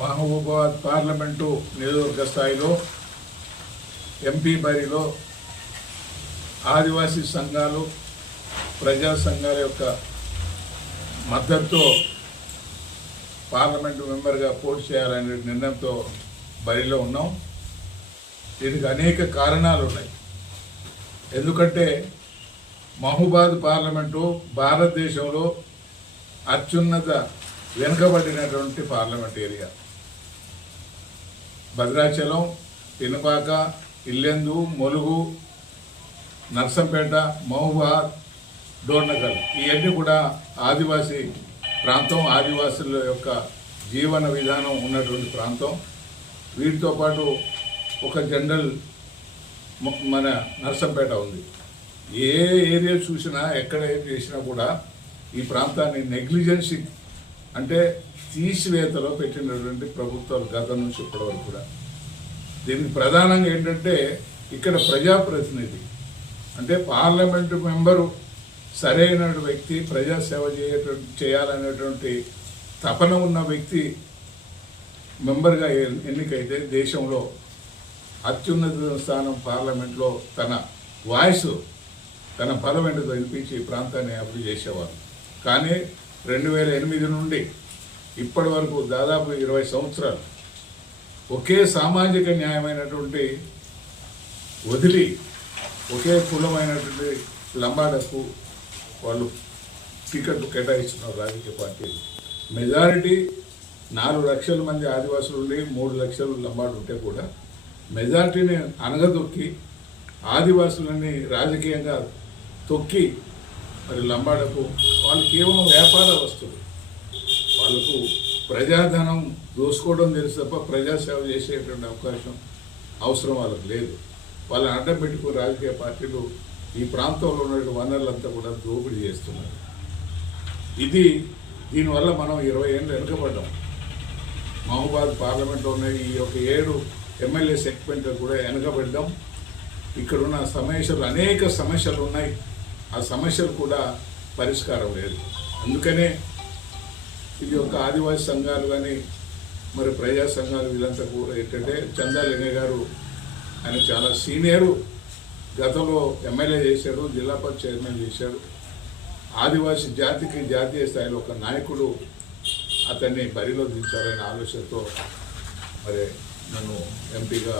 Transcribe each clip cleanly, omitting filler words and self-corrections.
Mahabubabad parliament నియోజకవర్గ స్థాయిలో MP బరిలో ఆదివాసీ సంఘాలు ప్రజా సంఘాల యొక్క మద్దతుతో పార్లమెంటు మెంబర్గా పోటీ చేయాలనే నిర్ణయంతో బరిలో ఉన్నాం. దీనికి అనేక కారణాలు ఉన్నాయి. ఎందుకంటే మహబూబాబాద్ పార్లమెంటు భారతదేశంలో అత్యున్నత వెనుకబడినటువంటి పార్లమెంట్ ఏరియా. భద్రాచలం, పినపాక, ఇల్లెందు, ములుగు, నర్సంపేట, మహబూబాబాద్, డోర్నకల్ ఇవన్నీ కూడా ఆదివాసీ ప్రాంతం, ఆదివాసుల యొక్క జీవన విధానం ఉన్నటువంటి ప్రాంతం. వీటితో పాటు ఒక జనరల్ మన నర్సంపేట ఉంది. ఏ ఏరియా చూసినా ఎక్కడ ఏం చేసినా కూడా ఈ ప్రాంతాన్ని నెగ్లిజెన్సీ అంటే తీసివేతలో పెట్టినటువంటి ప్రభుత్వాలు గతం నుంచి ఇప్పటి వరకు కూడా. దీనికి ప్రధానంగా ఏంటంటే ఇక్కడ ప్రజాప్రతినిధి అంటే పార్లమెంటు మెంబరు సరైన వ్యక్తి, ప్రజాసేవ చేయాలనేటువంటి తపన ఉన్న వ్యక్తి మెంబర్గా ఎన్నికైతే దేశంలో అత్యున్నత స్థానం పార్లమెంట్లో తన వాయిస్, తన పార్లమెంటుతో వినిపించి ఈ ప్రాంతాన్ని అభివృద్ధి చేసేవారు. కానీ 2008 నుండి ఇప్పటి వరకు దాదాపు 20 సంవత్సరాలు ఒకే సామాజిక న్యాయమైనటువంటి వదిలి ఒకే కులమైనటువంటి లంబాడకు వాళ్ళు టికెట్లు కేటాయిస్తున్నారు రాజకీయ పార్టీలు. మెజారిటీ 4 లక్షల మంది ఆదివాసులు ఉండి 3 లక్షలు లంబాడు ఉంటే కూడా మెజారిటీని అనగదొక్కి ఆదివాసులని రాజకీయంగా తొక్కి మరి లంబాడకు వాళ్ళు కేవలం వ్యాపార వస్తువులు, వాళ్ళకు ప్రజాధనం దోసుకోవడం తెలుసు తప్ప ప్రజాసేవ చేసేటువంటి అవసరం వాళ్ళకు లేదు. వాళ్ళని అడ్డం పెట్టుకుని రాజకీయ పార్టీలు ఈ ప్రాంతంలో ఉన్న వనరులంతా కూడా దోపిడీ చేస్తున్నారు. దీనివల్ల మనం 20 ఏళ్ళు వెనుకబడ్డాం. మహబూబాబాద్ పార్లమెంట్లో ఉన్న ఈ యొక్క 7 ఎమ్మెల్యే సెగ్మెంట్ కూడా వెనుకబడ్డాం. ఇక్కడున్న అనేక సమస్యలు ఉన్నాయి. ఆ సమస్యలు కూడా పరిష్కారం లేదు. అందుకనే ఇది యొక్క ఆదివాసీ సంఘాలు కానీ మరి ప్రజా సంఘాలు వీళ్ళంతా కూడా ఏంటంటే చందా లింగయ్య గారు ఆయన చాలా సీనియరు, గతంలో ఎమ్మెల్యే చేశాడు, జిల్లా పరిషత్ చైర్మన్ చేశాడు. ఆదివాసీ జాతికి జాతీయ స్థాయిలో ఒక నాయకుడు అతన్ని బరిలో దించాలనే ఆలోచనతో మరి నన్ను ఎంపీగా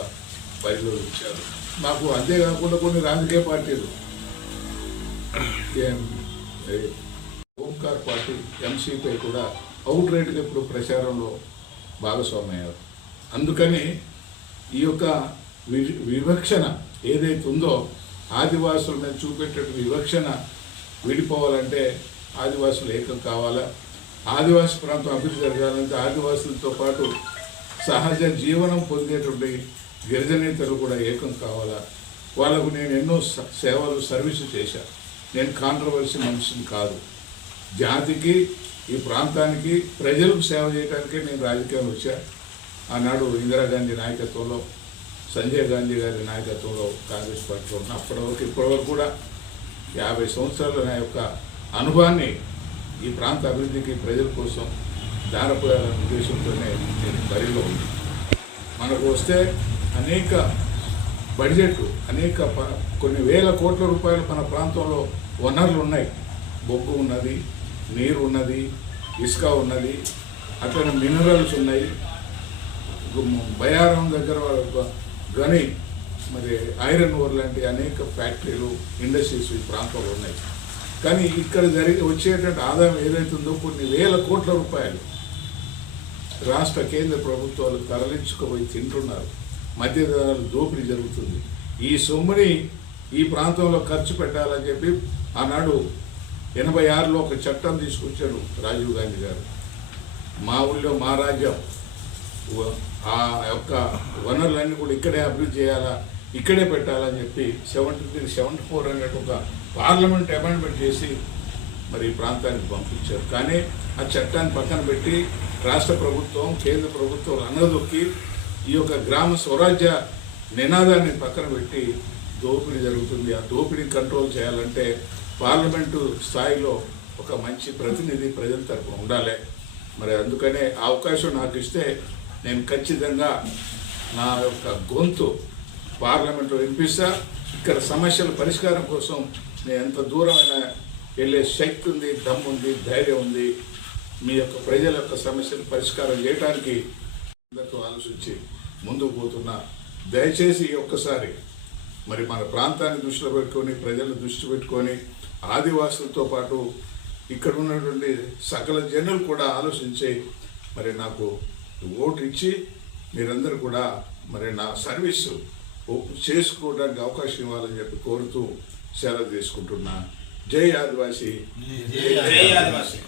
బరిలో దించారు. మాకు అంతేకాకుండా కొన్ని రాజకీయ పార్టీలు ఓంకార్ పార్టీ ఎంసీపై కూడా అవుట్ రైట్గా ఇప్పుడు ప్రచారంలో భాగస్వామయ్యారు. అందుకని ఈ యొక్క వివక్షణ ఏదైతే ఉందో ఆదివాసుల మీద చూపెట్టే వివక్షణ విడిపోవాలంటే ఆదివాసులు ఏకం కావాలా. ఆదివాసీ ప్రాంతం అభివృద్ధి జరగాలంటే ఆదివాసులతో పాటు సహజ జీవనం పొందేటువంటి గిరిజనేతలు కూడా ఏకం కావాలా. వాళ్ళకు నేను ఎన్నో సేవలు సర్వీసు చేశాను. నేను కాంట్రవర్సీ మనిషిని కాదు. జాతికి, ఈ ప్రాంతానికి, ప్రజలకు సేవ చేయడానికే నేను రాజకీయాలు వచ్చాను. ఆనాడు ఇందిరాగాంధీ నాయకత్వంలో, సంజయ్ గాంధీ గారి నాయకత్వంలో కాంగ్రెస్ పార్టీలో ఉన్న ఇప్పటివరకు కూడా 50 సంవత్సరాల నా యొక్క అనుభవాన్ని ఈ ప్రాంత అభివృద్ధికి, ప్రజల కోసం దారపోయాలనే ఉద్దేశంతోనే నేను బరిలో ఉంది. మనకు వస్తే అనేక బడ్జెట్లు, కొన్ని వేల కోట్ల రూపాయలు మన ప్రాంతంలో వనరులు ఉన్నాయి. బొగ్గు ఉన్నది, నీరు ఉన్నది, ఇసుక ఉన్నది, అట్లనే మినరల్స్ ఉన్నాయి. బయారం దగ్గర గని, మరి ఐరన్ ఓర్ లాంటి అనేక ఫ్యాక్టరీలు, ఇండస్ట్రీస్ ఈ ప్రాంతంలో ఉన్నాయి. కానీ ఇక్కడ వచ్చేటువంటి ఆదాయం ఏదైతుందో కొన్ని వేల కోట్ల రూపాయలు రాష్ట్ర కేంద్ర ప్రభుత్వాలు తరలించుకుపోయి తింటున్నారు. మధ్యధరలు దోపిడీ జరుగుతుంది. ఈ సొమ్ముని ఈ ప్రాంతంలో ఖర్చు పెట్టాలని చెప్పి ఆనాడు 86లో ఒక చట్టం తీసుకొచ్చాడు రాజీవ్ గాంధీ గారు. మా ఊళ్ళో మా రాజ్యం, ఆ యొక్క వనరులన్నీ కూడా ఇక్కడే అభివృద్ధి చేయాలా, ఇక్కడే పెట్టాలని చెప్పి 74 అన్నట్టు ఒక పార్లమెంట్ అమెండ్మెంట్ చేసి మరి ఈ ప్రాంతానికి పంపించారు. కానీ ఆ చట్టాన్ని పక్కన పెట్టి రాష్ట్ర ప్రభుత్వం, కేంద్ర ప్రభుత్వం అనదొక్కి ఈ యొక్క గ్రామ స్వరాజ్య నినాదాన్ని పక్కన పెట్టి దోపిడీ జరుగుతుంది. ఆ దోపిడీని కంట్రోల్ చేయాలంటే పార్లమెంటు స్థాయిలో ఒక మంచి ప్రతినిధి ప్రజల తరపున ఉండాలి. మరి అందుకనే అవకాశం నాకు ఇస్తే నేను ఖచ్చితంగా నా యొక్క గొంతు పార్లమెంట్లో వినిపిస్తా. ఇక్కడ సమస్యల పరిష్కారం కోసం నేను ఎంత దూరమైనా వెళ్ళే శక్తి ఉంది, దమ్ము ఉంది, ధైర్యం ఉంది. మీ యొక్క ప్రజల యొక్క సమస్యలు పరిష్కారం చేయడానికి అందరితో ఆలోచించి ముందుకు పోతున్నా. దయచేసి ఒక్కసారి మరి మన ప్రాంతాన్ని దృష్టిలో పెట్టుకొని, ప్రజలను దృష్టి పెట్టుకొని, ఆదివాసులతో పాటు ఇక్కడ ఉన్నటువంటి సకల జనులు కూడా ఆలోచించి మరి నాకు ఓటు ఇచ్చి మీరందరూ కూడా మరి నా సర్వీసు చేసుకోవడానికి అవకాశం ఇవ్వాలని చెప్పి కోరుతూ సెలవు తీసుకుంటున్నా. జై ఆదివాసీ. జై ఆదివాసీ.